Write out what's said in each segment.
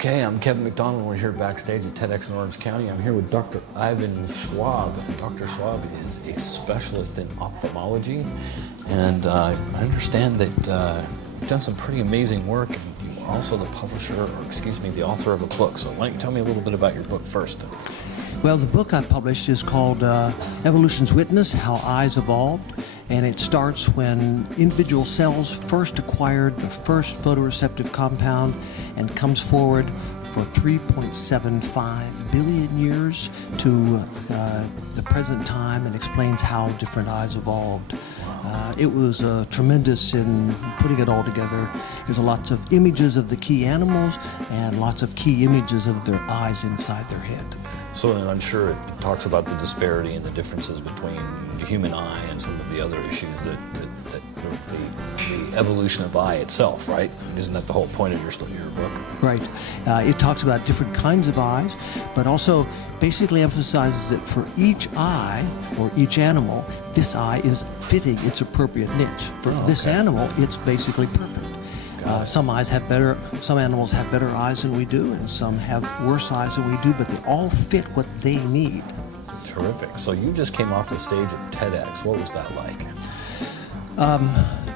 Okay, I'm Kevin McDonald. We're here backstage at TEDx in Orange County. I'm here with Dr. Ivan Schwab. Dr. Schwab is a specialist in ophthalmology, and I understand that you've done some pretty amazing work, and you're also the publisher, or excuse me, the author of a book. So why don't you tell me a little bit about your book first? Well, the book I published is called Evolution's Witness, How Eyes Evolved, and it starts when individual cells first acquired the first photoreceptive compound and comes forward for 3.75 billion years to the present time, and explains how different eyes evolved. It was tremendous in putting it all together. There's lots of images of the key animals and lots of key images of their eyes inside their head. So, and I'm sure it talks about the disparity and the differences between the human eye and some of the other issues that the evolution of the eye itself, right? Isn't that the whole point of your book? Right. It talks about different kinds of eyes, but also basically emphasizes that for each eye or each animal, this eye is fitting its appropriate niche. For this animal, it's basically perfect. Some animals have better eyes than we do, and some have worse eyes than we do, but they all fit what they need. Terrific. So you just came off the stage of TEDx. What was that like?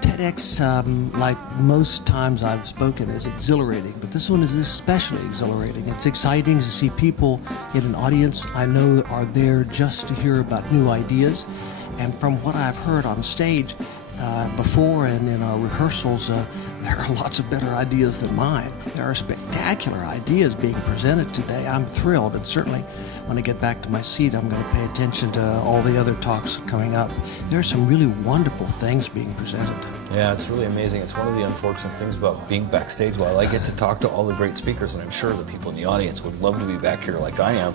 TEDx, like most times I've spoken, is exhilarating, but this one is especially exhilarating. It's exciting to see people in an audience I know are there just to hear about new ideas. And from what I've heard on stage before and in our rehearsals, there are lots of better ideas than mine. There are spectacular ideas being presented today. I'm thrilled, and certainly when I get back to my seat, I'm going to pay attention to all the other talks coming up. There are some really wonderful things being presented. Yeah, it's really amazing. It's one of the unfortunate things about being backstage. While I get to talk to all the great speakers, and I'm sure the people in the audience would love to be back here like I am,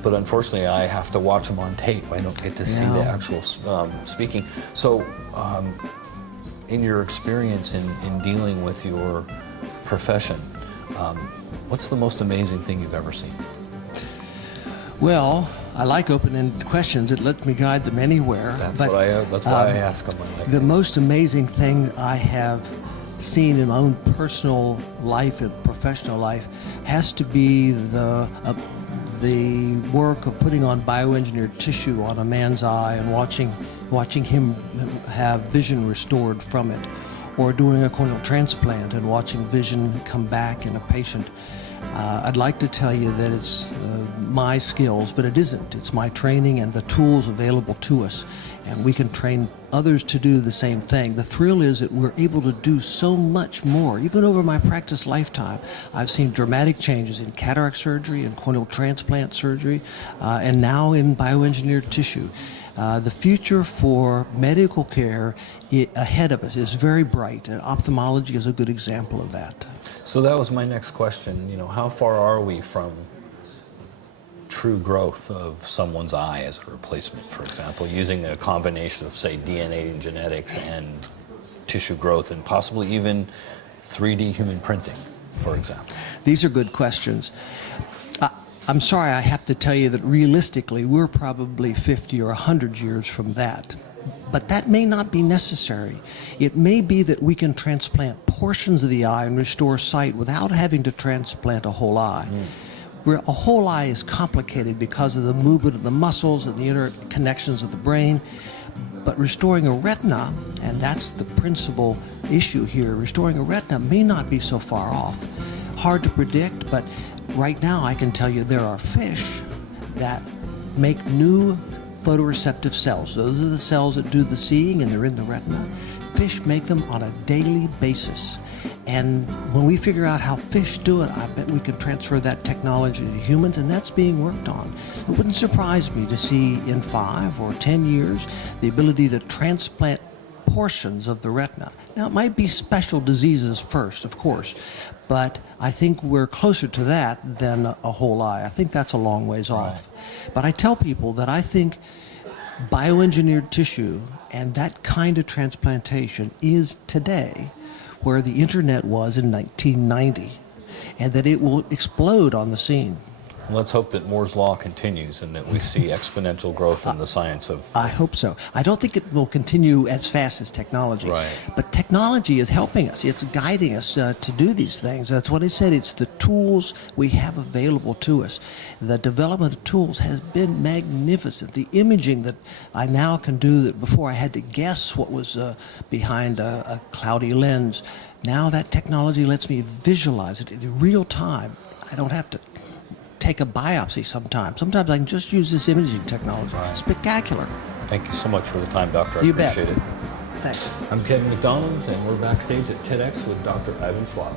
but unfortunately I have to watch them on tape. I don't get to see the actual speaking. So, in your experience in dealing with your profession, what's the most amazing thing you've ever seen? Well, I like open-ended questions. It lets me guide them anywhere. That's why I ask them. The most amazing thing I have seen in my own personal life and professional life has to be the work of putting on bioengineered tissue on a man's eye and watching him have vision restored from it, or doing a corneal transplant and watching vision come back in a patient. I'd like to tell you that it's my skills, but it isn't. It's my training and the tools available to us, and we can train others to do the same thing. The thrill is that we're able to do so much more. Even over my practice lifetime, I've seen dramatic changes in cataract surgery and corneal transplant surgery, and now in bioengineered tissue. The future for medical care ahead of us is very bright, and ophthalmology is a good example of that. So that was my next question. You know, how far are we from true growth of someone's eye as a replacement, for example, using a combination of, say, DNA and genetics and tissue growth, and possibly even 3D human printing, for example? These are good questions. I'm sorry, I have to tell you that realistically, we're probably 50 or 100 years from that. But that may not be necessary. It may be that we can transplant portions of the eye and restore sight without having to transplant a whole eye. Where a whole eye is complicated because of the movement of the muscles and the interconnections of the brain. But restoring a retina, and that's the principal issue here, restoring a retina may not be so far off. Hard to predict, but right now I can tell you there are fish that make new photoreceptive cells. Those are the cells that do the seeing, and they're in the retina. Fish make them on a daily basis. And when we figure out how fish do it, I bet we can transfer that technology to humans, and that's being worked on. It wouldn't surprise me to see in 5 or 10 years the ability to transplant portions of the retina. Now, it might be special diseases first, of course, but I think we're closer to that than a whole eye. I think that's a long ways off. But I tell people that I think bioengineered tissue and that kind of transplantation is today where the internet was in 1990, and that it will explode on the scene. Let's hope that Moore's Law continues and that we see exponential growth in the science of... I hope so. I don't think it will continue as fast as technology. Right. But technology is helping us. It's guiding us to do these things. That's what I said. It's the tools we have available to us. The development of tools has been magnificent. The imaging that I now can do that before I had to guess what was behind a cloudy lens. Now that technology lets me visualize it in real time. I don't have to take a biopsy sometimes. Sometimes I can just use this imaging technology. Right. Spectacular. Thank you so much for the time, Doctor. I You appreciate bet. it. Thanks. I'm Kevin McDonald, and we're backstage at TEDx with Dr. Ivan Schwab.